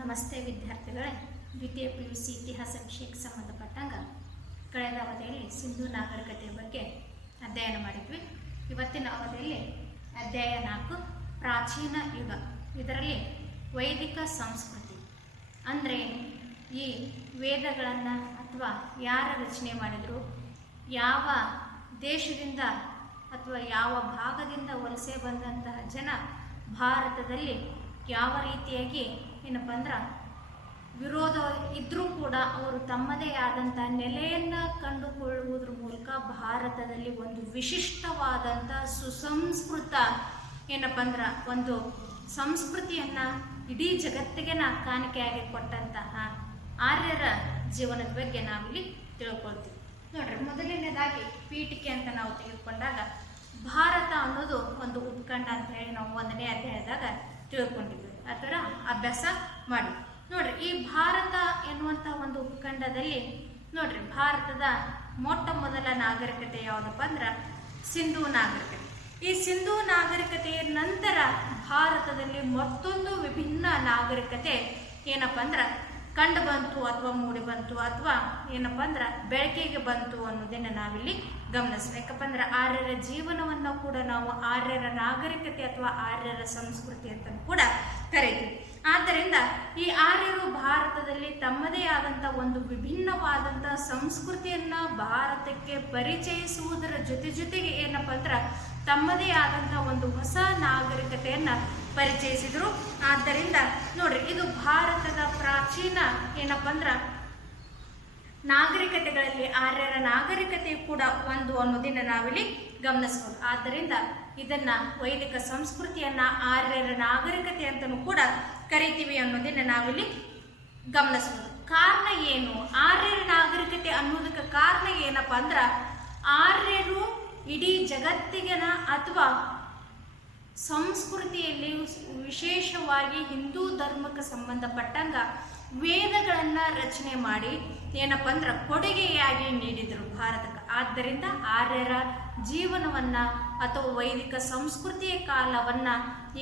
ನಮಸ್ತೆ ವಿದ್ಯಾರ್ಥಿಗಳೇ. ದ್ವಿತೀಯ PUC ಇತಿಹಾಸ ವಿಷಯಕ್ಕೆ ಸಂಬಂಧಪಟ್ಟಂಗೆ ಕಳೆದ ಅವಧಿಯಲ್ಲಿ ಸಿಂಧೂ ನಾಗರಿಕತೆಯ ಬಗ್ಗೆ ಅಧ್ಯಯನ ಮಾಡಿದ್ವಿ. ಇವತ್ತಿನ ಅವಧಿಯಲ್ಲಿ ಅಧ್ಯಾಯ 4 ಪ್ರಾಚೀನ ಯುಗ. ಇದರಲ್ಲಿ ವೈದಿಕ ಸಂಸ್ಕೃತಿ ಅಂದರೆ ಈ ವೇದಗಳನ್ನು ಅಥವಾ ಯಾರ ರಚನೆ ಮಾಡಿದರು, ಯಾವ ದೇಶದಿಂದ ಅಥವಾ ಯಾವ ಭಾಗದಿಂದ ವಲಸೆ ಬಂದಂತಹ ಜನ ಭಾರತದಲ್ಲಿ ಯಾವ ರೀತಿಯಾಗಿ ಏನಪ್ಪ ಅಂದ್ರೆ ವಿರೋಧ ಇದ್ದರೂ ಕೂಡ ಅವರು ತಮ್ಮದೇ ಆದಂಥ ನೆಲೆಯನ್ನು ಕಂಡುಕೊಳ್ಳುವುದರ ಮೂಲಕ ಭಾರತದಲ್ಲಿ ಒಂದು ವಿಶಿಷ್ಟವಾದಂಥ ಸುಸಂಸ್ಕೃತ ಏನಪ್ಪ ಅಂದ್ರೆ ಒಂದು ಸಂಸ್ಕೃತಿಯನ್ನು ಇಡೀ ಜಗತ್ತಿಗೆ ಕಾಣಿಕೆಯಾಗಿ ಕೊಟ್ಟಂತಹ ಆರ್ಯರ ಜೀವನದ ಬಗ್ಗೆ ನಾವಿಲ್ಲಿ ತಿಳ್ಕೊಳ್ತೀವಿ. ನೋಡ್ರಿ, ಮೊದಲನೇದಾಗಿ ಪೀಠಿಕೆ ಅಂತ ನಾವು ತೆಗೆದುಕೊಂಡಾಗ ಭಾರತ ಅನ್ನೋದು ಒಂದು ಉಪಖಂಡ ಅಂತ ಹೇಳಿ ನಾವು 1ನೇ ಅಧ್ಯಾಯದಾಗ ತಿಳ್ಕೊಂಡಿದ್ವಿ, ಆ ಥರ ಅಭ್ಯಾಸ ಮಾಡಿ. ನೋಡ್ರಿ, ಈ ಭಾರತ ಎನ್ನುವಂಥ ಒಂದು ಉಪಖಂಡದಲ್ಲಿ ನೋಡ್ರಿ ಭಾರತದ ಮೊಟ್ಟ ಮೊದಲ ನಾಗರಿಕತೆ ಯಾವುದಪ್ಪ ಅಂದ್ರೆ ಸಿಂಧೂ ನಾಗರಿಕತೆ. ಈ ಸಿಂಧೂ ನಾಗರಿಕತೆಯ ನಂತರ ಭಾರತದಲ್ಲಿ ಮತ್ತೊಂದು ವಿಭಿನ್ನ ನಾಗರಿಕತೆ ಏನಪ್ಪ ಅಂದ್ರೆ ಕಂಡು ಬಂತು ಅಥವಾ ಮೂಡಿ ಬಂತು ಅಥವಾ ಏನಪ್ಪ ಅಂದ್ರೆ ಬೆಳಕಿಗೆ ಬಂತು ಅನ್ನೋದನ್ನು ನಾವಿಲ್ಲಿ ಗಮನಿಸ್ಬೇಕು. ಯಾಕಪ್ಪ ಅಂದ್ರೆ ಆರ್ಯರ ಜೀವನವನ್ನು ಕೂಡ ನಾವು ಆರ್ಯರ ನಾಗರಿಕತೆ ಅಥವಾ ಆರ್ಯರ ಸಂಸ್ಕೃತಿ ಅಂತ ಕೂಡ ಕರೀತೀವಿ. ಆದ್ದರಿಂದ ಈ ಆರ್ಯರು ಭಾರತದಲ್ಲಿ ತಮ್ಮದೇ ಆದಂಥ ಒಂದು ವಿಭಿನ್ನವಾದಂಥ ಸಂಸ್ಕೃತಿಯನ್ನು ಭಾರತಕ್ಕೆ ಪರಿಚಯಿಸುವುದರ ಜೊತೆಗೆ ಏನಪ್ಪ ಅಂದ್ರೆ ತಮ್ಮದೇ ಆದಂಥ ಒಂದು ಹೊಸ ನಾಗರಿಕತೆಯನ್ನು ಪರಿಚಯಿಸಿದರು. ಆದ್ದರಿಂದ ನೋಡ್ರಿ, ಇದು ಭಾರತದ ಪ್ರಾಚೀನ ಏನಪ್ಪ ಅಂದ್ರೆ ನಾಗರಿಕತೆಗಳಲ್ಲಿ ಆರ್ಯರ ನಾಗರಿಕತೆ ಕೂಡ ಒಂದು ಅನ್ನೋದನ್ನು ನಾವಿಲ್ಲಿ ಗಮನಿಸ್ಬೋದು. ಆದ್ದರಿಂದ ಇದನ್ನ ವೈದಿಕ ಸಂಸ್ಕೃತಿಯನ್ನ ಆರ್ಯರ ನಾಗರಿಕತೆ ಅಂತಲೂ ಕೂಡ ಕರಿತೀವಿ ಅನ್ನೋದನ್ನು ನಾವಿಲ್ಲಿ ಗಮನಿಸ್ಬೋದು. ಕಾರಣ ಏನು? ಆರ್ಯರ ನಾಗರಿಕತೆ ಅನ್ನೋದಕ್ಕೆ ಕಾರಣ ಏನಪ್ಪ ಅಂದ್ರೆ ಆರ್ಯರು ಇಡೀ ಜಗತ್ತಿಗನ ಅಥವಾ ಸಂಸ್ಕೃತಿಯಲ್ಲಿ ವಿಶೇಷವಾಗಿ ಹಿಂದೂ ಧರ್ಮಕ್ಕೆ ಸಂಬಂಧಪಟ್ಟಂಗ ವೇದಗಳನ್ನು ರಚನೆ ಮಾಡಿ ಏನಪ್ಪ ಅಂದ್ರೆ ಕೊಡುಗೆಯಾಗಿ ನೀಡಿದರು ಭಾರತಕ್ಕೆ. ಆದ್ದರಿಂದ ಆರ್ಯರ ಜೀವನವನ್ನು ಅಥವಾ ವೈದಿಕ ಸಂಸ್ಕೃತಿಯ ಕಾಲವನ್ನು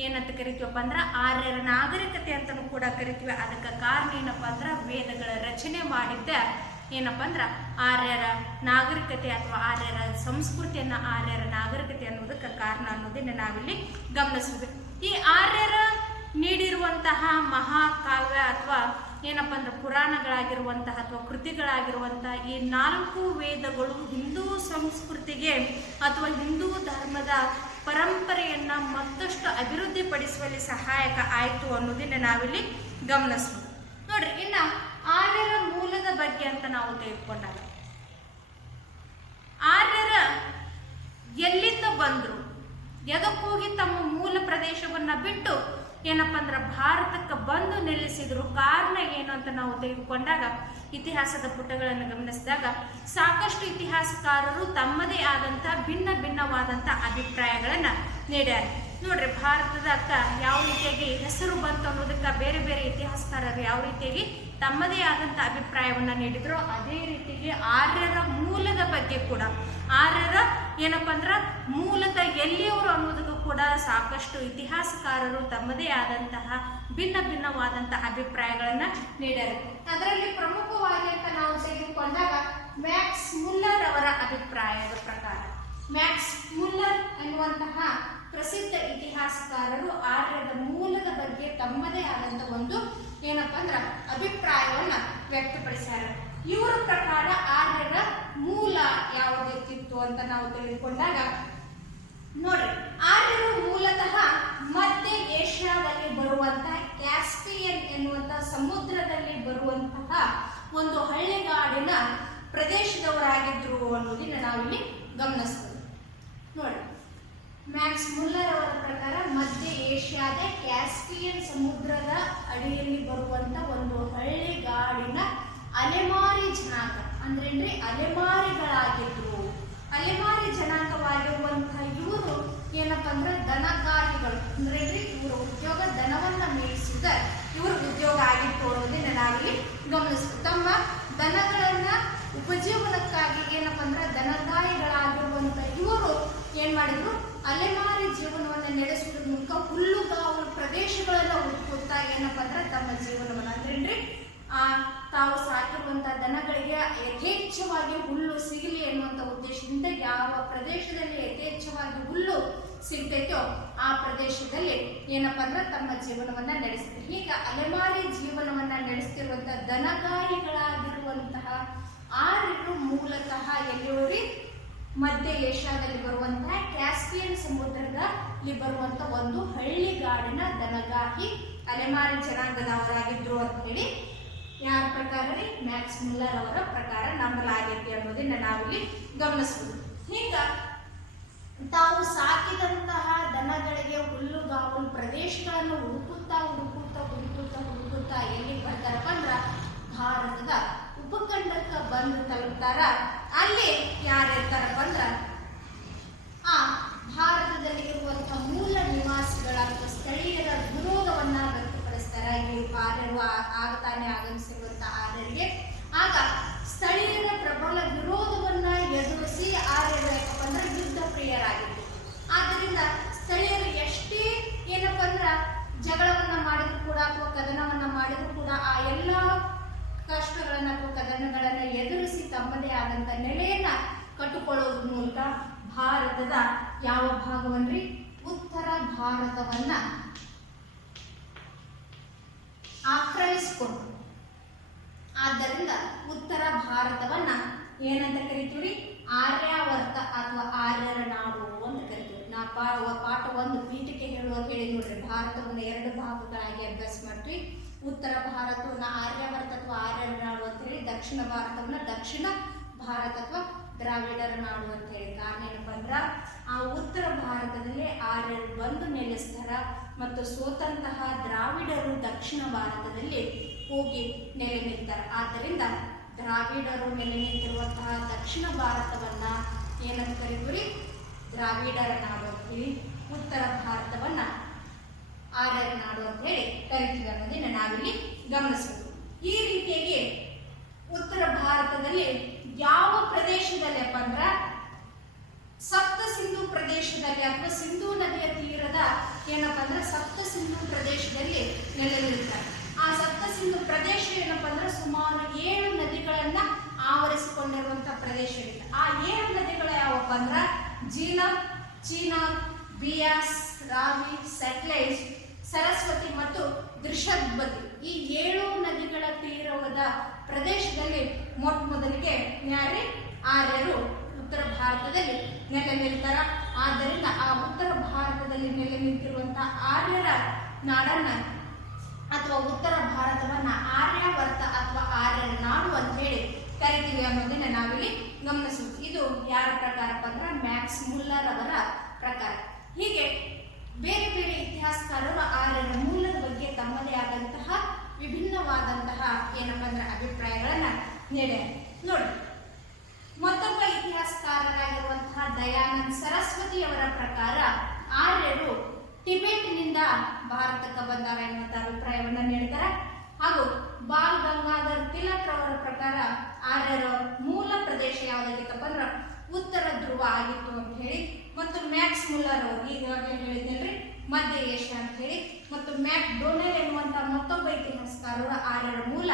ಏನಂತ ಕರಿತೀವಪ್ಪ ಅಂದ್ರೆ ಆರ್ಯರ ನಾಗರಿಕತೆ ಅಂತಲೂ ಕೂಡ ಕರಿತೀವಿ. ಅದಕ್ಕೆ ಕಾರಣ ಏನಪ್ಪ ಅಂದ್ರೆ ವೇದಗಳ ರಚನೆ ಮಾಡಿದ್ದ ಏನಪ್ಪ ಅಂದ್ರೆ ಆರ್ಯರ ನಾಗರಿಕತೆ ಅಥವಾ ಆರ್ಯರ ಸಂಸ್ಕೃತಿಯನ್ನು ಆರ್ಯರ ನಾಗರಿಕತೆ ಅನ್ನೋದಕ್ಕೆ ಕಾರಣ ಅನ್ನೋದನ್ನು ನಾವಿಲ್ಲಿ ಗಮನಿಸಬೇಕು. ಈ ಆರ್ಯರ ನೀಡಿರುವಂತಹ ಮಹಾಕಾವ್ಯ ಅಥವಾ ಏನಪ್ಪ ಅಂದ್ರೆ ಪುರಾಣಗಳಾಗಿರುವಂತಹ ಅಥವಾ ಕೃತಿಗಳಾಗಿರುವಂತಹ ಈ 4 ವೇದಗಳು ಹಿಂದೂ ಸಂಸ್ಕೃತಿಗೆ ಅಥವಾ ಹಿಂದೂ ಧರ್ಮದ ಪರಂಪರೆಯನ್ನು ಮತ್ತಷ್ಟು ಅಭಿವೃದ್ಧಿಪಡಿಸುವಲ್ಲಿ ಸಹಾಯಕ ಆಯಿತು ಅನ್ನೋದನ್ನು ನಾವಿಲ್ಲಿ ಗಮನಿಸ್ಬೋದು. ನೋಡ್ರಿ, ಇನ್ನು ಆರ್ಯರ ಮೂಲದ ಬಗ್ಗೆ ಅಂತ ನಾವು ತೆಗೆದುಕೊಂಡಾಗ ಆರ್ಯರ ಎಲ್ಲಿಂದ ಬಂದರು, ಎದಕ್ಕೋಗಿ ತಮ್ಮ ಮೂಲ ಪ್ರದೇಶವನ್ನು ಬಿಟ್ಟು ಏನಪ್ಪ ಅಂದ್ರೆ ಭಾರತಕ್ಕೆ ಬಂದು ನೆಲೆಸಿದ್ರು, ಕಾರಣ ಏನು ಅಂತ ನಾವು ತೆಗೆದುಕೊಂಡಾಗ ಇತಿಹಾಸದ ಪುಟಗಳನ್ನು ಗಮನಿಸಿದಾಗ ಸಾಕಷ್ಟು ಇತಿಹಾಸಕಾರರು ತಮ್ಮದೇ ಆದಂಥ ಭಿನ್ನವಾದಂಥ ಅಭಿಪ್ರಾಯಗಳನ್ನು ನೀಡ್ಯಾರ. ನೋಡ್ರಿ, ಭಾರತದಕ್ಕೆ ಯಾವ ರೀತಿಯಾಗಿ ಹೆಸರು ಬಂತು ಅನ್ನೋದಕ್ಕೆ ಬೇರೆ ಬೇರೆ ಇತಿಹಾಸಕಾರರು ಯಾವ ರೀತಿಯಾಗಿ ತಮ್ಮದೇ ಆದಂಥ ಅಭಿಪ್ರಾಯವನ್ನು ನೀಡಿದ್ರು, ಅದೇ ರೀತಿಯಾಗಿ ಆರ್ಯರ ಮೂಲದ ಬಗ್ಗೆ ಕೂಡ ಆರ್ಯರ ಏನಪ್ಪ ಅಂದ್ರೆ ಮೂಲತಃ ಎಲ್ಲಿಯವರು ಅನ್ನೋದಕ್ಕೂ ಕೂಡ ಸಾಕಷ್ಟು ಇತಿಹಾಸಕಾರರು ತಮ್ಮದೇ ಆದಂತಹ ಭಿನ್ನವಾದಂಥ ಅಭಿಪ್ರಾಯಗಳನ್ನು ನೀಡ್ಯಾರ. ಅದರಲ್ಲಿ ಪ್ರಮುಖವಾಗಿ ಅಂತ ನಾವು ತೆಗೆದುಕೊಂಡಾಗ ಮ್ಯಾಕ್ಸ್ ಮುಲ್ಲರ್ ಅವರ ಅಭಿಪ್ರಾಯದ ಪ್ರಕಾರ, ಮ್ಯಾಕ್ಸ್ ಮುಲ್ಲರ್ ಎನ್ನುವಂತಹ ಪ್ರಸಿದ್ಧ ಇತಿಹಾಸಕಾರರು ಆರ್ಯರ ಮೂಲದ ಬಗ್ಗೆ ತಮ್ಮದೇ ಆದಂಥ ಒಂದು ಏನಪ್ಪ ಅಂದ್ರೆ ಅಭಿಪ್ರಾಯವನ್ನು ವ್ಯಕ್ತಪಡಿಸ್ಯಾರ. ಇವರ ಪ್ರಕಾರ ಆರ್ಯರ ಮೂಲ ಯಾವುದಿತ್ತು ಅಂತ ನಾವು ತಿಳಿದುಕೊಂಡಾಗ ನೋಡ್ರಿ, ಆರ್ಯರು ಮೂಲತಃ ಮಧ್ಯ ಏಷ್ಯಾದಲ್ಲಿ ಬರುವಂತಹ ಕ್ಯಾಸ್ಪಿಯನ್ ಎನ್ನುವಂತಹ ಸಮುದ್ರದಲ್ಲಿ ಬರುವಂತಹ ಒಂದು ಹಳ್ಳಿಗಾಡಿನ ಪ್ರದೇಶದವರಾಗಿದ್ರು ಅನ್ನೋದನ್ನ ನಾವಿಲ್ಲಿ ಗಮನಿಸ್ಬೋದು. ನೋಡಿ, ಮ್ಯಾಕ್ಸ್ ಮುಲ್ಲರ್ ಅವರ ಪ್ರಕಾರ ಮಧ್ಯ ಏಷ್ಯಾದ ಕ್ಯಾಸ್ಪಿಯನ್ ಸಮುದ್ರದ ಅಡಿಯಲ್ಲಿ ಬರುವಂತ ಒಂದು ಹಳ್ಳಿಗಾಡಿನ ಅಲೆಮಾರಿ ಜನಾಂಗ ಅಂದ್ರೇನ್ರಿ ಅಲೆಮಾರಿಗಳಾಗಿದ್ರು. ಅಲೆಮಾರಿ ಜನಾಂಗವಾಗಿರುವಂತಹ ಇವರು ಏನಪ್ಪ ಅಂದ್ರೆ ದನಗಾಹಿಗಳು ಅಂದ್ರೇನ್ರಿ ಇವರು ಉದ್ಯೋಗ ದನವನ್ನ ಮೇಯಿಸಿದ ಇವರು ಉದ್ಯೋಗ ಆಗಿತ್ತು ಅನ್ನೋದನ್ನ ನಾವಿಲ್ಲಿ ಗಮನಿಸ್ತೀವಿ. ತಮ್ಮ ದನಗಳನ್ನ ಉಪಜೀವನಕ್ಕಾಗಿ ಏನಪ್ಪ ಅಂದ್ರೆ ದನಗಾಯಿಗಳಾಗಿರುವಂತ ಇವರು ಏನ್ ಮಾಡಿದ್ರು, ಅಲೆಮಾರಿ ಜೀವನವನ್ನು ನಡೆಸುವುದರ ಮೂಲಕ ಹುಲ್ಲುಗಾವಲು ಪ್ರದೇಶಗಳನ್ನು ಹುಡುಕುತ್ತಾ ಏನಪ್ಪ ಅಂದ್ರೆ ತಮ್ಮ ಜೀವನವನ್ನು ತಾವು ಸಾಕಿರುವಂತಹ ದನಗಳಿಗೆ ಯಥೇಚ್ಛವಾಗಿ ಹುಲ್ಲು ಸಿಗಲಿ ಎನ್ನುವಂತ ಉದ್ದೇಶದಿಂದ ಯಾವ ಪ್ರದೇಶದಲ್ಲಿ ಯಥೇಚ್ಛವಾಗಿ ಹುಲ್ಲು ಸಿಗ್ತೈತೋ ಆ ಪ್ರದೇಶದಲ್ಲಿ ಏನಪ್ಪಾ ಅಂದ್ರೆ ತಮ್ಮ ಜೀವನವನ್ನ ನಡೆಸ್ತಾರೆ. ಹೀಗ ಅಲೆಮಾರಿ ಜೀವನವನ್ನ ನಡೆಸ್ತಿರುವಂತಹ ದನಗಾಯಿಗಳಾಗಿರುವಂತಹ ಆರ್ಯರು ಮೂಲತಃ ಎಲ್ಲಿಯವರಿ ಮಧ್ಯ ಏಷ್ಯಾದಲ್ಲಿ ಬರುವಂತಹ ಕ್ಯಾಸ್ಪಿಯನ್ ಸಮುದ್ರದಲ್ಲಿ ಬರುವಂತ ಒಂದು ಹಳ್ಳಿಗಾಡಿನ ದನಗಾಹಿ ಅಲೆಮಾರಿ ಜನಾಂಗದವರಾಗಿದ್ರು ಅಂತ ಹೇಳಿ ಯಾರ ಪ್ರಕಾರ ರೀ ಮ್ಯಾಕ್ಸ್ ಮುಲ್ಲರ್ ಅವರ ಪ್ರಕಾರ ನಂಬಲಾಗೈತಿ ಅನ್ನೋದನ್ನ ನಾವಿಲ್ಲಿ ಗಮನಿಸಬಹುದು. ಹೀಗ ತಾವು ಸಾಕಿದಂತಹ ದನಗಳಿಗೆ ಹುಲ್ಲುಗಾವಲು ಪ್ರದೇಶಗಳನ್ನು ಹುಡುಕುತ್ತಾ ಎಲ್ಲಿ ಬರ್ತಾರಪ್ಪ ಅಂದ್ರ ಭಾರತದ ಉಪಖಂಡಕ್ಕೆ ಬಂದು ತಲುಪ್ತಾರ. ಅಲ್ಲಿ ಯಾರಿರ್ತಾರಪ್ಪ ಅಂದ್ರ ಆ ಭಾರತದಲ್ಲಿ ಇರುವಂತಹ ಮೂಲ ನಿವಾಸಿಗಳ ಸ್ಥಳೀಯರ ವಿರೋಧವನ್ನ ವ್ಯಕ್ತಪಡಿಸ್ತಾರ. ಈ ಆರ್ಯರು ಆಗತಾನೆ ಆಗಮಿಸಿರುವಂತಹ ಆರ್ಯರಿಗೆ ಆಗ ಸ್ಥಳೀಯರ ಪ್ರಬಲ ವಿರೋಧವನ್ನ ಎದುರಿಸಿ ಆರ್ಯರು ಯಾಕಪ್ಪ ಅಂದ್ರೆ ಯುದ್ಧ ಪ್ರಿಯರಾಗಿದ್ರು. ಆದ್ದರಿಂದ ಸ್ಥಳೀಯರು ಎಷ್ಟೇ ಏನಪ್ಪ ಅಂದ್ರ ಜಗಳವನ್ನ ಮಾಡಿದ್ರು ಕೂಡ ಅಥವಾ ಕದನವನ್ನ ಮಾಡಿದ್ರು ಕೂಡ ಆ ಎಲ್ಲಾ ಕಷ್ಟಗಳನ್ನ ಅಥವಾ ಕದನಗಳನ್ನ ಎದುರಿಸಿ ತಮ್ಮದೇ ಆದಂತ ನೆಲೆಯನ್ನ ಕಟ್ಟಿಕೊಳ್ಳೋದ್ರ ಮೂಲಕ ಭಾರತದ ಯಾವ ಭಾಗವನ್ರಿ ಉತ್ತರ ಭಾರತವನ್ನ ಆಕ್ರಮಿಸಿಕೊಂಡು, ಆದ್ದರಿಂದ ಉತ್ತರ ಭಾರತವನ್ನ ಏನಂತ ಕರಿತೀವಿ? ಆರ್ಯಾವರ್ತ ಅಥವಾ ಆರ್ಯರ ನಾಡು ಅಂತ ಕರಿತೀವಿ. ಪಾಠ 1 ಪೀಠಿಕೆ ಹೇಳುವಾಗ ಹೇಳಿ ನೋಡ್ರಿ, ಭಾರತವನ್ನು 2 ಭಾಗಗಳಾಗಿ ಅಭ್ಯಾಸ ಮಾಡ್ತೀವಿ. ಉತ್ತರ ಭಾರತವನ್ನ ಆರ್ಯಾವರ್ತ ಅಥವಾ ಆರ್ಯರ ನಾಡು ಅಂತ ಹೇಳಿ, ದಕ್ಷಿಣ ಭಾರತವನ್ನ ದಕ್ಷಿಣ ಭಾರತ ಅಥವಾ ದ್ರಾವಿಡರ ನಾಡು ಅಂತ ಹೇಳಿ. ಕಾರಣ ಏನಪ್ಪ ಅಂದ್ರ ಆ ಉತ್ತರ ಭಾರತದಲ್ಲಿ ಆರ್ಯರು ಬಂದು ನೆಲೆಸ್ತಾರ ಮತ್ತು ಸೋತಂತಹ ದ್ರಾವಿಡರು ದಕ್ಷಿಣ ಭಾರತದಲ್ಲಿ ಹೋಗಿ ನೆಲೆ ನಿಲ್ತಾರ. ಆದ್ದರಿಂದ ದ್ರಾವಿಡರು ನೆಲೆ ನಿಂತಿರುವಂತಹ ದಕ್ಷಿಣ ಭಾರತವನ್ನ ಏನಂತ ಕರೀತೀವಿ? ದ್ರಾವಿಡರ ನಾಡು ಅಂತ ಹೇಳಿ, ಉತ್ತರ ಭಾರತವನ್ನ ಆರ್ಯರ ನಾಡು ಅಂತ ಹೇಳಿ ಕರಿತೀವಿ ಅನ್ನೋದನ್ನ ನಾವಿಲ್ಲಿ ಗಮನಿಸಬಹುದು. ಈ ರೀತಿಯಾಗಿ ಉತ್ತರ ಭಾರತದಲ್ಲಿ ಯಾವ ಪ್ರದೇಶದಲ್ಲಿಪ್ಪ ಅಂದ್ರ ಸಪ್ತ ಸಿಂಧು ಪ್ರದೇಶದಲ್ಲಿ ಅಥವಾ ಸಿಂಧೂ ನದಿಯ ತೀರದ ಏನಪ್ಪ ಅಂದ್ರೆ ಸಪ್ತ ಸಿಂಧು ಪ್ರದೇಶದಲ್ಲಿ ನೆಲೆ ನಿಲ್ತಾರೆ. ಆ ಸಪ್ತ ಸಿಂಧು ಪ್ರದೇಶ ಏನಪ್ಪ ಅಂದ್ರೆ ಸುಮಾರು 7 ನದಿಗಳನ್ನ ಆವರಿಸಿಕೊಂಡಿರುವಂತಹ ಪ್ರದೇಶ ಇದೆ. ಆ 7 ನದಿಗಳು ಯಾವಪ್ಪ ಅಂದ್ರ ಜೀಲಂ, ಚೀನಾಬ್, ಬಿಯಾಸ್, ರಾವಿ, ಸಟ್ಲೇಜ್, ಸರಸ್ವತಿ ಮತ್ತು ದೃಷದ್ವತಿ. ಈ 7 ನದಿಗಳ ತೀರದ ಪ್ರದೇಶದಲ್ಲಿ ಮೊಟ್ಟ ಮೊದಲಿಗೆ ಯಾರೇ ಆರ್ಯರು ಉತ್ತರ ಭಾರತದಲ್ಲಿ ನೆಲೆ ನಿಲ್ತಾರ. ಆದ್ದರಿಂದ ಆ ಉತ್ತರ ಭಾರತದಲ್ಲಿ ನೆಲೆ ನಿಂತಿರುವಂತಹ ಆರ್ಯರ ನಾಡನ್ನ ಅಥವಾ ಉತ್ತರ ಭಾರತವನ್ನ ಆರ್ಯಾವರ್ತ ಅಥವಾ ಆರ್ಯರ ನಾಡು ಅಂತ ಹೇಳಿ ಕರಿತೀವಿ ಅನ್ನೋದನ್ನ ನಾವಿಲ್ಲಿ ಗಮನಿಸುವುದು. ಇದು ಯಾರ ಪ್ರಕಾರಪ್ಪ ಅಂದ್ರೆ ಮ್ಯಾಕ್ಸ್ ಮುಲ್ಲರ್ ಅವರ ಪ್ರಕಾರ. ಹೀಗೆ ಬೇರೆ ಬೇರೆ ಇತಿಹಾಸಕಾರರು ಆರ್ಯರ ಮೂಲದ ಬಗ್ಗೆ ತಮ್ಮದೇ ಆದಂತಹ ವಿಭಿನ್ನವಾದಂತಹ ಏನಪ್ಪ ಅಂದ್ರೆ ಅಭಿಪ್ರಾಯಗಳನ್ನ ನೀಡ್ಯಾರ. ನೋಡಿ, ಮತ್ತೊಬ್ಬ ಇತಿಹಾಸಕಾರರಾಗಿರುವಂತಹ ದಯಾನಂದ್ ಸರಸ್ವತಿ ಅವರ ಪ್ರಕಾರ ಆರ್ಯರು ಟಿಬೆಟ್ನಿಂದ ಭಾರತಕ್ಕೆ ಬಂದಾರ ಎನ್ನುವಂತ ಅಭಿಪ್ರಾಯವನ್ನ ನೀಡ್ತಾರೆ. ಹಾಗೂ ಬಾಲ್ ಗಂಗಾಧರ್ ತಿಲಕ್ ಅವರ ಪ್ರಕಾರ ಆರ್ಯರ ಮೂಲ ಪ್ರದೇಶ ಯಾವುದಾಗಿತ್ತಪ್ಪ ಅಂದ್ರೆ ಉತ್ತರ ಧ್ರುವ ಆಗಿತ್ತು ಅಂತ ಹೇಳಿ, ಮತ್ತು ಮ್ಯಾಕ್ಸ್ ಮುಲ್ಲರ್ ಅವರು ಈಗಾಗಲೇ ಹೇಳಿದ್ನಲ್ರಿ ಮಧ್ಯ ಏಷ್ಯಾ ಅಂತ ಹೇಳಿ, ಮತ್ತು ಮ್ಯಾಕ್ ಡೊನೆಲ್ ಎನ್ನುವಂತ ಮತ್ತೊಬ್ಬ ಇತಿಹಾಸಕಾರರು ಆರ್ಯರ ಮೂಲ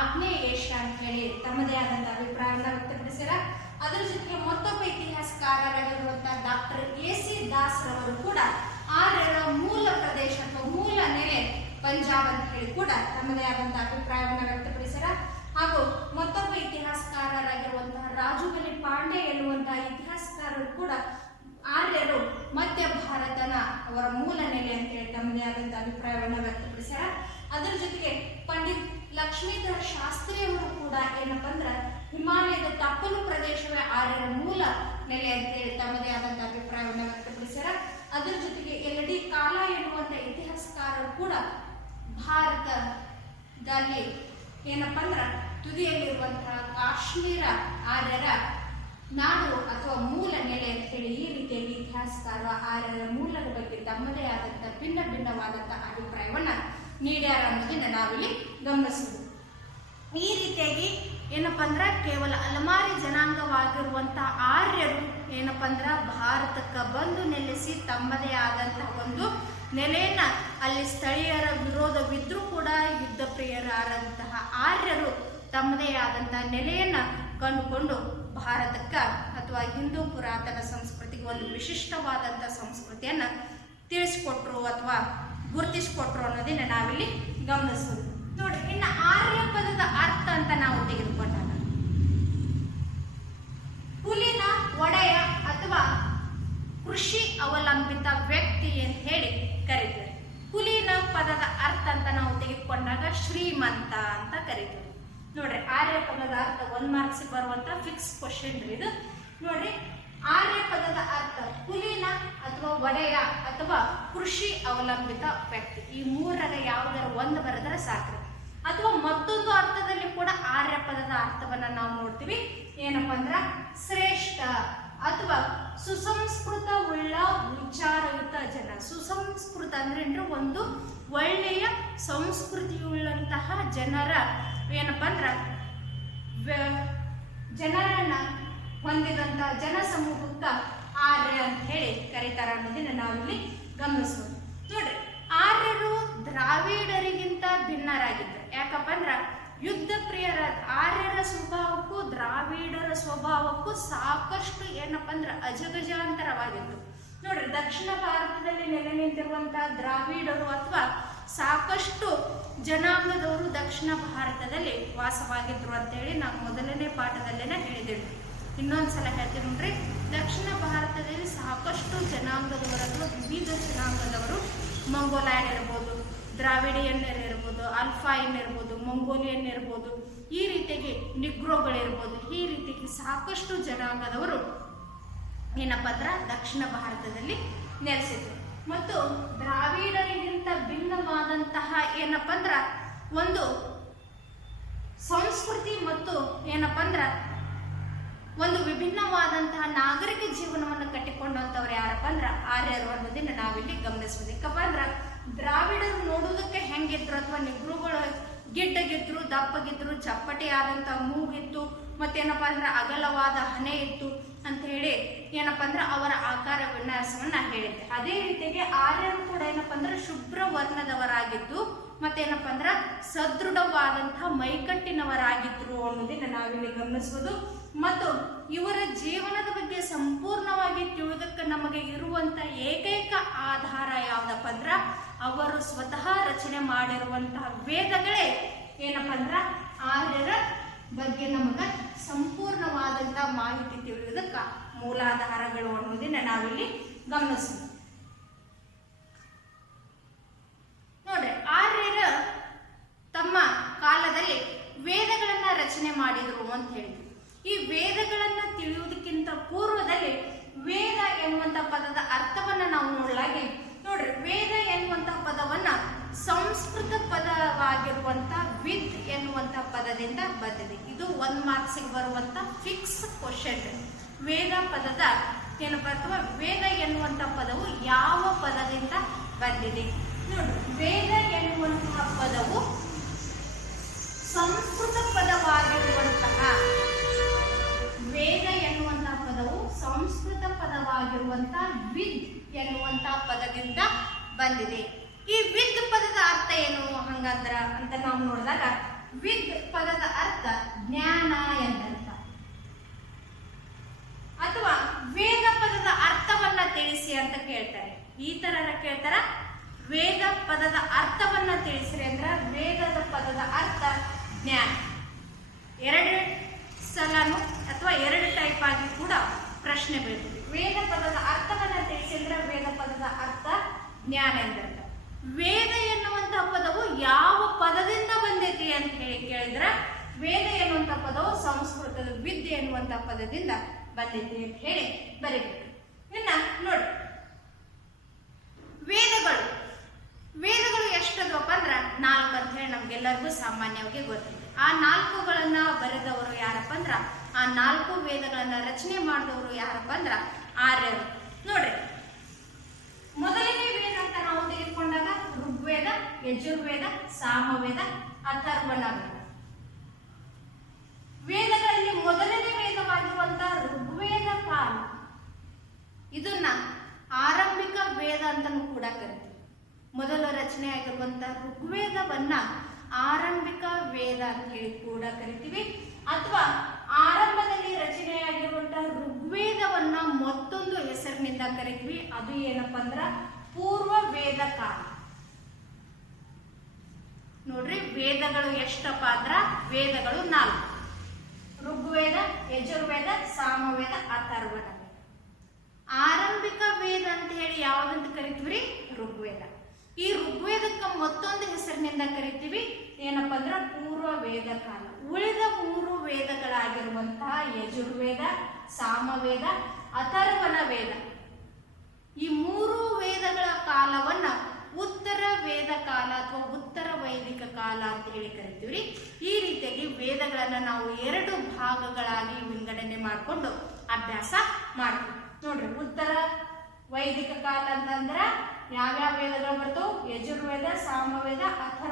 ಆಗ್ನೇಯ ಏಷ್ಯಾ ಅಂತ ಹೇಳಿ ತಮ್ಮದೇ ಆದಂತ ಅಭಿಪ್ರಾಯವನ್ನ ವ್ಯಕ್ತಪಡಿಸ್ಯಾರ. ಅದರ ಜೊತೆಗೆ ಮತ್ತೊಬ್ಬ ಇತಿಹಾಸಕಾರರಾಗಿರುವಂತಹ ಡಾಕ್ಟರ್ AC ದಾಸ್ ರವರು ಕೂಡ ಆರ್ಯರ ಮೂಲ ಪ್ರದೇಶ ಅಥವಾ ಮೂಲ ನೆಲೆ ಪಂಜಾಬ್ ಅಂತ ಹೇಳಿ ಕೂಡ ತಮ್ಮದೇ ಆದಂತಹ ಅಭಿಪ್ರಾಯವನ್ನು ವ್ಯಕ್ತಪಡಿಸ್ಯಾರ. ಹಾಗೂ ಮತ್ತೊಬ್ಬ ಇತಿಹಾಸಕಾರರಾಗಿರುವಂತಹ ರಾಜುಬಲಿ ಪಾಂಡೆ ಎನ್ನುವಂತಹ ಇತಿಹಾಸಕಾರರು ಕೂಡ ಆರ್ಯರು ಮಧ್ಯ ಭಾರತನ ಅವರ ಮೂಲ ನೆಲೆ ಅಂತ ಹೇಳಿ ತಮ್ಮದೇ ಆದಂತಹ ಅಭಿಪ್ರಾಯವನ್ನು ವ್ಯಕ್ತಪಡಿಸ್ಯಾರ. ಅದರ ಜೊತೆಗೆ ಪಂಡಿತ್ ಲಕ್ಷ್ಮೀಧರ ಶಾಸ್ತ್ರಿ ಅವರು ಕೂಡ ಏನಪ್ಪ ಅಂದ್ರ ಹಿಮಾಲಯದ ತಪ್ಪಲು ಪ್ರದೇಶವೇ ಆರ್ಯರ ಮೂಲ ನೆಲೆ ಅಂತ ಹೇಳಿ ತಮ್ಮದೇ ಆದಂತಹ ಅಭಿಪ್ರಾಯವನ್ನು ವ್ಯಕ್ತಪಡಿಸ್ಯಾರ. ಅದರ ಜೊತೆಗೆ LD ಕಾಲ ಎನ್ನುವಂತ ಇತಿಹಾಸಕಾರರು ಕೂಡ ಭಾರತದಲ್ಲಿ ಏನಪ್ಪ ಅಂದ್ರ ತುದಿಯಲ್ಲಿರುವಂತಹ ಕಾಶ್ಮೀರ ಆರ್ಯರ ನಾಡು ಅಥವಾ ಮೂಲ ನೆಲೆ ಅಂತ ಹೇಳಿ ಈ ರೀತಿಯಲ್ಲಿ ಇತಿಹಾಸಕಾರ ಆರ್ಯರ ಮೂಲದ ಬಗ್ಗೆ ತಮ್ಮದೇ ಆದಂತಹ ಭಿನ್ನ ಭಿನ್ನವಾದಂತಹ ಅಭಿಪ್ರಾಯವನ್ನ ನೀಡ್ಯಾರ ಅನ್ನೋದನ್ನ ನಾವಿಲ್ಲಿ ಗಮನಿಸಬಹುದು. ಈ ರೀತಿಯಾಗಿ ಏನಪ್ಪ ಅಂದ್ರ ಕೇವಲ ಅಲೆಮಾರಿ ಜನಾಂಗವಾಗಿರುವಂತಹ ಆರ್ಯರು ಏನಪ್ಪ ಅಂದ್ರ ಭಾರತಕ್ಕೆ ಬಂದು ನೆಲೆಸಿ ತಮ್ಮದೇ ಆದಂತಹ ಒಂದು ನೆಲೆಯನ್ನ ಅಲ್ಲಿ ಸ್ಥಳೀಯರ ವಿರೋಧವಿದ್ರೂ ಕೂಡ ಯುದ್ಧ ಪ್ರಿಯರಾದಂತಹ ಆರ್ಯರು ತಮ್ಮದೇ ಆದಂತಹ ನೆಲೆಯನ್ನ ಕಂಡುಕೊಂಡು ಭಾರತಕ್ಕೆ ಅಥವಾ ಹಿಂದೂ ಪುರಾತನ ಸಂಸ್ಕೃತಿಗೆ ಒಂದು ವಿಶಿಷ್ಟವಾದಂಥ ಸಂಸ್ಕೃತಿಯನ್ನ ತಿಳಿಸ್ಕೊಟ್ರು ಅಥವಾ ಗುರುತಿಸ್ಕೊಟ್ರು ಅನ್ನೋದನ್ನ ನಾವಿಲ್ಲಿ ಗಮನಿಸ್ಬೋದು. ನೋಡಿ, ಇನ್ನು ಆರ್ಯ ಪದದ ಅರ್ಥ ಅಂತ ನಾವು ತೆಗೆದುಕೊಂಡಾಗ ಕುಲೀನ ಒಡೆಯ ಅಥವಾ ಕೃಷಿ ಅವಲಂಬಿತ ವ್ಯಕ್ತಿ ಅಂತ ಹೇಳಿ ಕರೀತಾರೆ. ಕುಲೀನ ಪದದ ಅರ್ಥ ಅಂತ ನಾವು ತೆಗೆದುಕೊಂಡಾಗ ಶ್ರೀಮಂತ ಅಂತ ಕರೀತೀವಿ. ನೋಡ್ರಿ, ಆರ್ಯ ಪದದ ಅರ್ಥ 1 ಮಾರ್ಕ್ಸ್ ಬರುವಂತ ಫಿಕ್ಸ್ ಕ್ವಶನ್ ಇದು. ನೋಡ್ರಿ, ಆರ್ಯ ಪದದ ಅರ್ಥ ಕುಲೀನ ಅಥವಾ ಒಡೆಯ ಅಥವಾ ಕೃಷಿ ಅವಲಂಬಿತ ವ್ಯಕ್ತಿ. ಈ ಮೂರರ ಯಾವುದರ ಒಂದು ಬರೆದರೆ ಸಾಕು. ಅಥವಾ ಮತ್ತೊಂದು ಅರ್ಥದಲ್ಲಿ ಕೂಡ ಆರ್ಯ ಪದದ ಅರ್ಥವನ್ನ ನಾವು ನೋಡ್ತೀವಿ. ಏನಪ್ಪ ಅಂದ್ರ ಶ್ರೇಷ್ಠ ಅಥವಾ ಸುಸಂಸ್ಕೃತ ಉಳ್ಳ ವಿಚಾರಯುತ ಜನ. ಸುಸಂಸ್ಕೃತ ಅಂದ್ರೆ ಒಂದು ಒಳ್ಳೆಯ ಸಂಸ್ಕೃತಿಯುಳ್ಳಂತಹ ಜನರ ಏನಪ್ಪ ಅಂದ್ರ ಜನರನ್ನ ಹೊಂದಿದಂತ ಜನ ಸಮೂಹಕ್ಕ ಆರ್ಯ ಅಂತ ಹೇಳಿ ಕರೀತಾರ ಅನ್ನೋದನ್ನ ನಾವಿಲ್ಲಿ ಗಮನಿಸ್ಬೋದು. ನೋಡ್ರಿ, ಆರ್ಯರು ದ್ರಾವಿಡರಿಗಿಂತ ಭಿನ್ನರಾಗಿದ್ದರು. ಯಾಕಪ್ಪ ಅಂದ್ರ ಯುದ್ಧ ಪ್ರಿಯರ ಆರ್ಯರ ಸ್ವಭಾವಕ್ಕೂ ದ್ರಾವಿಡರ ಸ್ವಭಾವಕ್ಕೂ ಸಾಕಷ್ಟು ಏನಪ್ಪ ಅಂದ್ರ ಅಜಗಜಾಂತರವಾಗಿತ್ತು. ನೋಡ್ರಿ, ದಕ್ಷಿಣ ಭಾರತದಲ್ಲಿ ನೆಲೆ ನಿಂತಿರುವಂತಹ ದ್ರಾವಿಡರು ಅಥವಾ ಸಾಕಷ್ಟು ಜನಾಂಗದವರು ದಕ್ಷಿಣ ಭಾರತದಲ್ಲಿ ವಾಸವಾಗಿದ್ರು ಅಂತೇಳಿ ನಾವು ಮೊದಲನೇ ಪಾಠದಲ್ಲೇನೆ ಹೇಳಿದ್ದೇವೆ. ಇನ್ನೊಂದ್ಸಲ ಹೇಳ್ತೀವಿ ನೋಡ್ರಿ, ದಕ್ಷಿಣ ಭಾರತದಲ್ಲಿ ಸಾಕಷ್ಟು ಜನಾಂಗದವರು ಅಥವಾ ವಿವಿಧ ಜನಾಂಗದವರು ಮಂಗೋಲಾಯನ್ ಇರ್ಬೋದು, ದ್ರಾವಿಡಿಯನ್ ಇರ್ಬೋದು, ಅಲ್ಫಾಯಿನ್ ಇರ್ಬೋದು, ಮಂಗೋಲಿಯನ್ ಇರ್ಬೋದು, ಈ ರೀತಿಯಾಗಿ ನಿಗ್ರೋಗಳಿರ್ಬೋದು, ಈ ರೀತಿಯಾಗಿ ಸಾಕಷ್ಟು ಜನಾಂಗದವರು ಏನಪ್ಪ ಅಂದ್ರ ದಕ್ಷಿಣ ಭಾರತದಲ್ಲಿ ನೆಲೆಸಿದ್ರು. ಮತ್ತು ದ್ರಾವಿಡರಿಗಿಂತ ಭಿನ್ನವಾದಂತಹ ಏನಪ್ಪ ಅಂದ್ರ ಒಂದು ಸಂಸ್ಕೃತಿ ಮತ್ತು ಏನಪ್ಪ ಅಂದ್ರ ಒಂದು ವಿಭಿನ್ನವಾದಂತಹ ನಾಗರಿಕ ಜೀವನವನ್ನು ಕಟ್ಟಿಕೊಂಡಂತವ್ರು ಯಾರಪ್ಪ ಅಂದ್ರ ಆರ್ಯರು ಅನ್ನೋದನ್ನ ನಾವಿಲ್ಲಿ ಗಮನಿಸಬಹುದು. ಯಾಕಪ್ಪ ಅಂದ್ರ ದ್ರಾವಿಡರು ನೋಡುವುದಕ್ಕೆ ಹೆಂಗಿದ್ರು ಅಥವಾ ನಿಗ್ರುಗಳು ಗಿಡ್ಡಗಿದ್ರು, ದಪ್ಪಗಿದ್ರು, ಚಪ್ಪಟೆ ಆದಂತ ಮೂಗಿತ್ತು, ಮತ್ತೇನಪ್ಪ ಅಂದ್ರೆ ಅಗಲವಾದ ಹಣೆ ಇತ್ತು ಅಂತ ಹೇಳಿ ಏನಪ್ಪ ಅಂದ್ರೆ ಅವರ ಆಕಾರ ವಿನ್ಯಾಸವನ್ನ ಹೇಳಿದ್ದೆ. ಅದೇ ರೀತಿಯಾಗಿ ಆರ್ಯರು ಕೂಡ ಏನಪ್ಪ ಅಂದ್ರೆ ಶುಭ್ರ ವರ್ಣದವರಾಗಿದ್ದು ಮತ್ತೇನಪ್ಪ ಅಂದ್ರ ಸದೃಢವಾದಂತಹ ಮೈಕಟ್ಟಿನವರಾಗಿದ್ರು ಅನ್ನೋದನ್ನ ನಾವಿಲ್ಲಿ ಗಮನಿಸಬಹುದು. ಮತ್ತು ಇವರ ಜೀವನದ ಬಗ್ಗೆ ಸಂಪೂರ್ಣವಾಗಿ ತಿಳಿದಕ್ಕೆ ನಮಗೆ ಇರುವಂತ ಏಕೈಕ ಆಧಾರ ಯಾವ್ದಪ್ಪ ಅಂದ್ರ ಅವರು ಸ್ವತಃ ರಚನೆ ಮಾಡಿರುವಂತಹ ವೇದಗಳೇ ಏನಪ್ಪ ಅಂದ್ರ ಆರ್ಯರ ಬಗ್ಗೆ ನಮಗ ಸಂಪೂರ್ಣವಾದಂತಹ ಮಾಹಿತಿ ತಿಳಿಯೋದಕ್ಕ ಮೂಲಾಧಾರಗಳು ಅನ್ನೋದನ್ನ ನಾವಿಲ್ಲಿ ಗಮನಿಸಬಹುದು. ನೋಡ್ರಿ, ಆರ್ಯರ ತಮ್ಮ ಕಾಲದಲ್ಲಿ ವೇದಗಳನ್ನ ರಚನೆ ಮಾಡಿದ್ರು ಅಂತ ಹೇಳಿದ್ರು. ಈ ವೇದಗಳನ್ನ ತಿಳಿಯುವುದಕ್ಕಿಂತ ಪೂರ್ವದಲ್ಲಿ ವೇದ ಎನ್ನುವಂತ ಪದದ ಅರ್ಥವನ್ನ ನಾವು ನೋಡಲಾಗಿ, ನೋಡ್ರಿ, ವೇದ ಎನ್ನುವಂತ ಪದವನ್ನ ಸಂಸ್ಕೃತ ಪದವಾಗಿರುವಂತ ವಿದ್ ಎನ್ನುವಂತ ಪದದಿಂದ ಬಂದಿದೆ. ಇದು 1 ಮಾರ್ಕ್ಸಿಗೆ ಬರುವಂತ ಫಿಕ್ಸ್ ಕ್ವಶನ್. ವೇದ ಪದದ ಏನಪ್ಪ ಅಥವಾ ವೇದ ಎನ್ನುವಂತ ಪದವು ಯಾವ ಪದದಿಂದ ಬಂದಿದೆ? ನೋಡ್ರಿ, ವೇದ ಎನ್ನುವಂತಹ ಪದವು ಸಂಸ್ಕೃತ ಪದವಾಗಿರುವಂತಹ ವೇದ ಎನ್ನುವಂತಹ ಪದವು ಸಂಸ್ಕೃತ ಪದವಾಗಿರುವಂತಹ ವಿದ್ ಎನ್ನುವಂತಹ ಪದದಿಂದ ಬಂದಿದೆ. ಈ ವಿದ್ ಪದದ ಅರ್ಥ ಏನು ಹಂಗಂದ್ರ ಅಂತ ನಾವು ನೋಡಿದಾಗ, ವಿದ್ ಪದದ ಅರ್ಥ ಜ್ಞಾನ ಎಂದರ್ಥ. ಅಥವಾ ವೇದ ಪದದ ಅರ್ಥವನ್ನ ತಿಳಿಸಿ ಅಂತ ಕೇಳ್ತಾರೆ. ಈ ತರ ಕೇಳ್ತಾರ, ವೇದ ಪದದ ಅರ್ಥವನ್ನ ತಿಳಿಸ್ರಿ ಅಂದ್ರ ವೇದದ ಪದದ ಅರ್ಥ ಜ್ಞಾನ. 2 ಸಲನು ಅಥವಾ 2 ಟೈಪ್ ಆಗಿ ಕೂಡ ಪ್ರಶ್ನೆ ಬೀಳ್ತದೆ. ವೇದ ಪದದ ಅರ್ಥವನ್ನ ತಿಳಿಸಿದ್ರೆ ವೇದ ಪದದ ಅರ್ಥ ಜ್ಞಾನ ಎಂದರ್ಥ. ವೇದ ಎನ್ನುವಂತಹ ಪದವು ಯಾವ ಪದದಿಂದ ಬಂದೈತಿ ಅಂತ ಹೇಳಿ ಕೇಳಿದ್ರ ವೇದ ಎನ್ನುವಂತ ಪದವು ಸಂಸ್ಕೃತದ ವಿದ್ಯೆ ಎನ್ನುವಂತ ಪದದಿಂದ ಬಂದೈತಿ ಅಂತ ಹೇಳಿ ಬರೀಬೇಕು. ಇನ್ನ ನೋಡಿ, ವೇದಗಳು ಎಷ್ಟದವಪ್ಪ ಅಂದ್ರ 4 ಅಂತ ಹೇಳಿ ನಮ್ಗೆಲ್ಲರಿಗೂ ಸಾಮಾನ್ಯವಾಗಿ ಗೊತ್ತಿದೆ. ಆ 4ಗಳನ್ನ ಬರೆದವರು ಯಾರಪ್ಪ ಅಂದ್ರ, ಆ 4 ವೇದಗಳನ್ನ ರಚನೆ ಮಾಡಿದವರು ಯಾರಪ್ಪ ಅಂದ್ರ ಆರ್ಯರು. ನೋಡ್ರಿ, ಮೊದಲನೇ ವೇದ ಅಂತ ನಾವು ತೆಗೆದುಕೊಂಡಾಗ ಋಗ್ವೇದ, ಯಜುರ್ವೇದ, ಸಾಮವೇದ, ಅಥರ್ವಣ ವೇದ. ವೇದಗಳಲ್ಲಿ ಮೊದಲನೇ ವೇದವಾಗಿರುವಂತಹ ಋಗ್ವೇದ ಕಾಲ, ಇದನ್ನ ಆರಂಭಿಕ ವೇದ ಅಂತಲೂ ಕೂಡ ಕರೀತೀವಿ. ಮೊದಲ ರಚನೆ ಆಗಿರುವಂತಹ ಋಗ್ವೇದವನ್ನ ಆರಂಭಿಕ ವೇದ ಅಂತ ಹೇಳಿ ಕೂಡ ಕರಿತೀವಿ. ಅಥವಾ ಆರಂಭದಲ್ಲಿ ರಚನೆಯಾಗಿರುವಂತಹ ಋಗ್ವೇದವನ್ನ ಮತ್ತೊಂದು ಹೆಸರಿನಿಂದ ಕರಿತೀವಿ. ಅದು ಏನಪ್ಪಾ ಅಂದ್ರ ಪೂರ್ವ ವೇದ ಕಾಲ. ನೋಡ್ರಿ, ವೇದಗಳು ಎಷ್ಟಪ್ಪ ಅಂದ್ರ ವೇದಗಳು 4: ಋಗ್ವೇದ, ಯಜುರ್ವೇದ, ಸಾಮವೇದ, ಅಥರ್ವಣ ವೇದ. ಆರಂಭಿಕ ವೇದ ಅಂತ ಹೇಳಿ ಯಾವ್ದಂತ ಕರಿತೀವಿ? ಋಗ್ವೇದ. ಈ ಋಗ್ವೇದಕ್ಕೆ ಮತ್ತೊಂದು ಹೆಸರಿನಿಂದ ಕರಿತೀವಿ, ಏನಪ್ಪಾ ಅಂದ್ರ ಪೂರ್ವ ವೇದ ಕಾಲ. ಉಳಿದ 3 ವೇದಗಳಾಗಿರುವಂತಹ ಯಜುರ್ವೇದ, ಸಾಮವೇದ, ಅಥರ್ವಣ ವೇದ, ಈ 3 ವೇದಗಳ ಕಾಲವನ್ನ ಉತ್ತರ ವೇದ ಕಾಲ ಅಥವಾ ಉತ್ತರ ವೈದಿಕ ಕಾಲ ಅಂತ ಹೇಳಿ ಕರಿತೀವಿ. ಈ ರೀತಿಯಾಗಿ ವೇದಗಳನ್ನ ನಾವು 2 ಭಾಗಗಳಾಗಿ ವಿಂಗಡಣೆ ಮಾಡಿಕೊಂಡು ಅಭ್ಯಾಸ ಮಾಡ್ತೀವಿ. ನೋಡ್ರಿ, ಉತ್ತರ ವೈದಿಕ ಕಾಲ ಅಂತಂದ್ರ ಯಾವ್ಯಾವ ವೇದಗಳು ಬರ್ತವೆ? ಯಜುರ್ವೇದ, ಸಾಮವೇದ, ಅಥರ್ವಣ